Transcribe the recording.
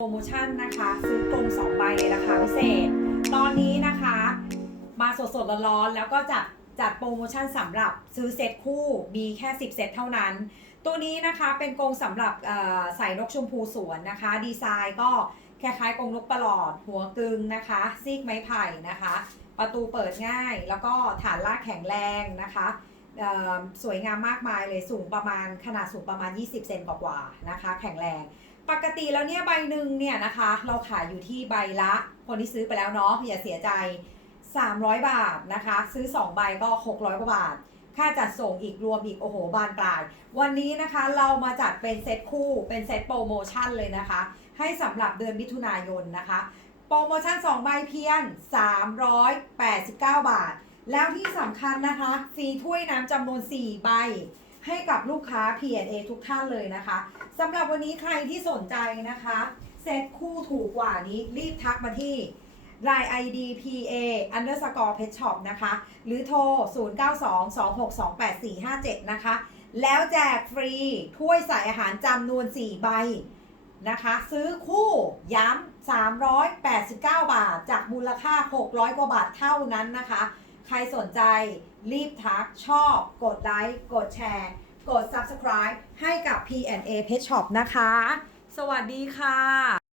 โปรโมชั่นนะคะ ซื้อกรง2ใบในราคาพิเศษ ตอนนี้นะคะ มาสดๆร้อนๆแล้วก็จัดจัดโปรโมชั่นสำหรับซื้อเซตคู่มีแค่ 10 เซตเท่านั้น ตัวนี้นะคะเป็นกรงสำหรับใส่นกชมพูสวนนะคะ ดีไซน์ก็คล้ายๆกรงนกประหลอด หัวกึงนะคะ ซีกไม้ไผ่นะคะ ประตูเปิดง่าย แล้วก็ฐานลากแข็งแรงนะคะ สวยงามมากมายเลยสูงประมาณขนาดสูงประมาณ 20 เซนกว่าๆนะคะ แข็งแรง ปกติแล้วเนี่ยใบหนึ่งเนี่ยนะคะ เราขายอยู่ที่ใบละคนที่ซื้อไปแล้วเนาะอย่าเสียใจ 300 บาทนะคะ ซื้อ 2 ใบก็ 600กว่าบาท ค่าจัดส่งอีกรวมอีกโอ้โหบานปลาย วันนี้นะคะเรามาจัดเป็นเซตคู่เป็นเซตโปรโมชั่นเลยนะคะ ให้สำหรับเดือนมิถุนายนนะคะ โปรโมชั่น 2 ใบเพียง389บาท แล้วที่สำคัญนะคะฟรีถ้วยน้ำจำนวน 4 ใบ ให้กับลูกค้า P&A ทุกท่านเลยนะคะสำหรับวันนี้ใครที่สนใจนะคะ เซตคู่ถูกกว่านี้รีบทักมาที่ราย ID PA underscore pet shop นะคะ หรือโทร 0922628457 นะคะ แล้วแจกฟรีถ้วยใส่อาหารจำนวน 4 ใบนะคะ ซื้อคู่ย้ำ389 บาท จากมูลค่า 600 กว่าบาทเท่านั้นนะคะ ใครสนใจรีบทักชอบ กดไลค์กดแชร์ กด subscribe ให้กับ P&A Pet Shop นะคะ สวัสดีค่ะ